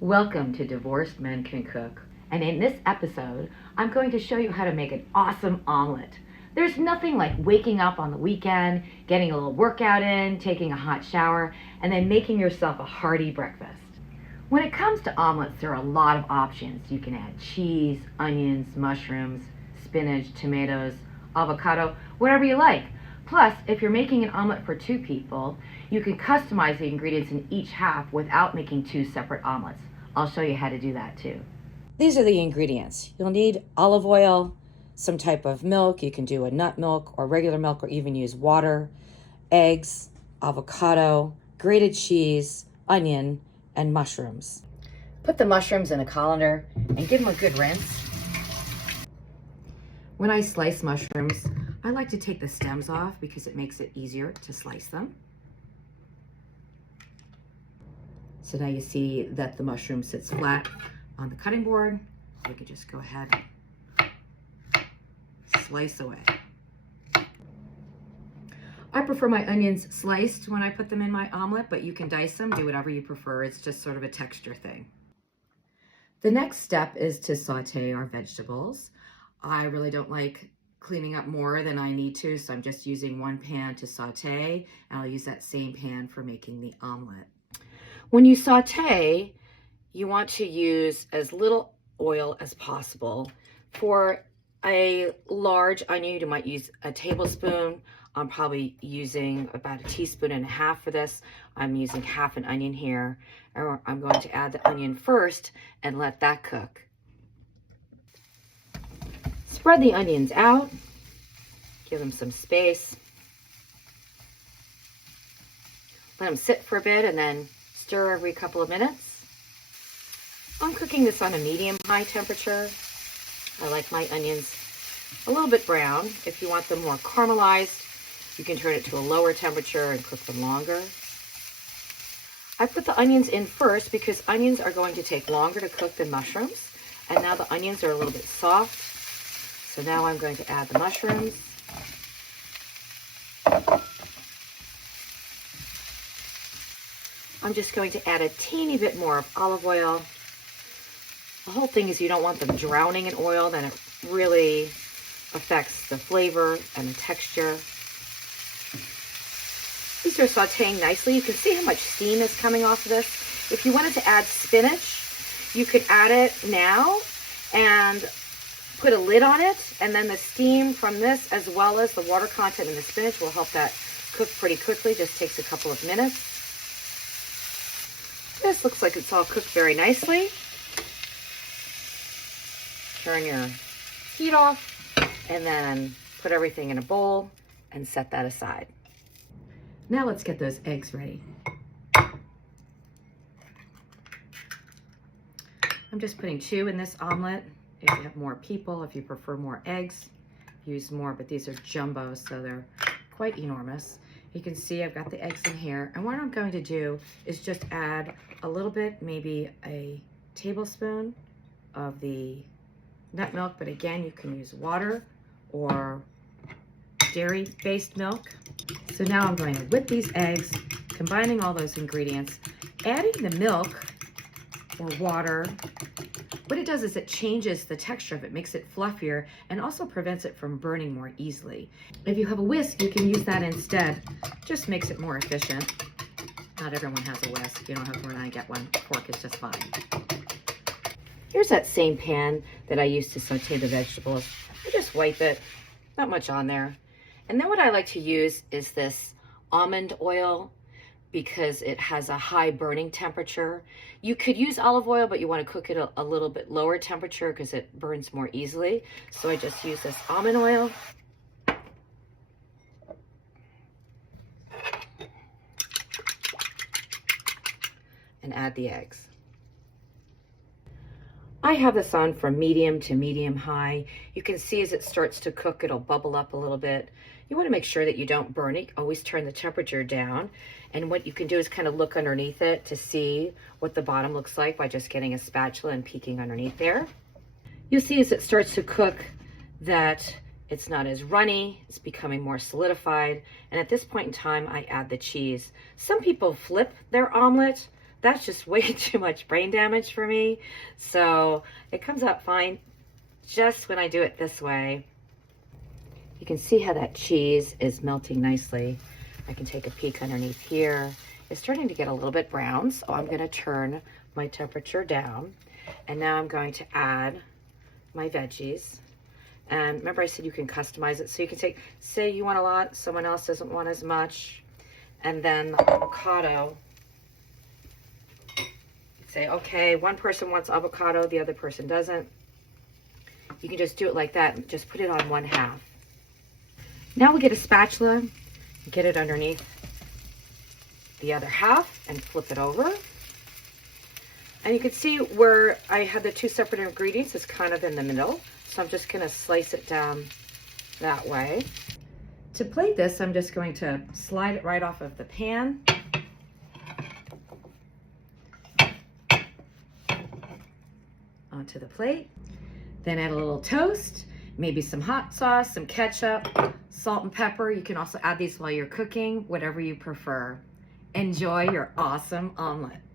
Welcome to Divorced Men Can Cook, and in this episode, I'm going to show you how to make an awesome omelet. There's nothing like waking up on the weekend, getting a little workout in, taking a hot shower, and then making yourself a hearty breakfast. When it comes to omelets, there are a lot of options. You can add cheese, onions, mushrooms, spinach, tomatoes, avocado, whatever you like. Plus, if you're making an omelet for two people, you can customize the ingredients in each half without making two separate omelets. I'll show you how to do that too. These are the ingredients. You'll need olive oil, some type of milk. You can do a nut milk or regular milk or even use water, eggs, avocado, grated cheese, onion, and mushrooms. Put the mushrooms in a colander and give them a good rinse. When I slice mushrooms, I like to take the stems off because it makes it easier to slice them. So now you see that the mushroom sits flat on the cutting board. You can just go ahead and slice away. I prefer my onions sliced when I put them in my omelet, but you can dice them, do whatever you prefer. It's just sort of a texture thing. The next step is to saute our vegetables. I really don't like cleaning up more than I need to, so I'm just using one pan to saute, and I'll use that same pan for making the omelet. When you saute, you want to use as little oil as possible. For a large onion, you might use a tablespoon. I'm probably using about a teaspoon and a half for this. I'm using half an onion here. I'm going to add the onion first and let that cook. Spread the onions out, give them some space. Let them sit for a bit and then stir every couple of minutes. I'm cooking this on a medium-high temperature. I like my onions a little bit brown. If you want them more caramelized, you can turn it to a lower temperature and cook them longer. I put the onions in first because onions are going to take longer to cook than mushrooms. And now the onions are a little bit soft. So now I'm going to add the mushrooms. I'm just going to add a teeny bit more of olive oil. The whole thing is you don't want them drowning in oil, then it really affects the flavor and the texture. These are sauteing nicely. You can see how much steam is coming off of this. If you wanted to add spinach, you could add it now and put a lid on it, and then the steam from this as well as the water content in the spinach will help that cook pretty quickly. Just takes a couple of minutes. This looks like it's all cooked very nicely. Turn your heat off and then put everything in a bowl and set that aside. Now let's get those eggs ready. I'm just putting 2 in this omelet. If you have more people, if you prefer more eggs, use more, but these are jumbo, so they're quite enormous. You can see I've got the eggs in here, and what I'm going to do is just add a little bit, maybe a tablespoon of the nut milk, but again, you can use water or dairy-based milk. So now I'm going to whip these eggs, combining all those ingredients, adding the milk or water. What it does is it changes the texture of it, makes it fluffier, and also prevents it from burning more easily. If you have a whisk, you can use that instead. Just makes it more efficient. Not everyone has a whisk. You don't have to run out and get one. A fork is just fine. Here's that same pan that I used to saute the vegetables. I just wipe it, not much on there. And then what I like to use is this almond oil, because it has a high burning temperature. You could use olive oil, but you want to cook it a little bit lower temperature because it burns more easily. So I just use this almond oil. And add the eggs. I have this on from medium to medium high. You can see as it starts to cook, it'll bubble up a little bit. You want to make sure that you don't burn it. Always turn the temperature down. And what you can do is kind of look underneath it to see what the bottom looks like by just getting a spatula and peeking underneath there. You'll see as it starts to cook that it's not as runny, it's becoming more solidified. And at this point in time, I add the cheese. Some people flip their omelet. that's just way too much brain damage for me. So it comes out fine just when I do it this way. You can see how that cheese is melting nicely. I can take a peek underneath here. It's starting to get a little bit brown, so I'm gonna turn my temperature down. And now I'm going to add my veggies. And remember I said you can customize it. So you can take, say you want a lot, someone else doesn't want as much. And then the avocado. Say, okay, one person wants avocado, the other person doesn't. You can just do it like that and just put it on one half. Now we get a spatula, get it underneath the other half and flip it over. And you can see where I had the two separate ingredients is kind of in the middle. So I'm just gonna slice it down that way. To plate this, I'm just going to slide it right off of the pan. Onto the plate. Then add a little toast, maybe some hot sauce, some ketchup, salt and pepper. You can also add these while you're cooking, whatever you prefer. Enjoy your awesome omelet.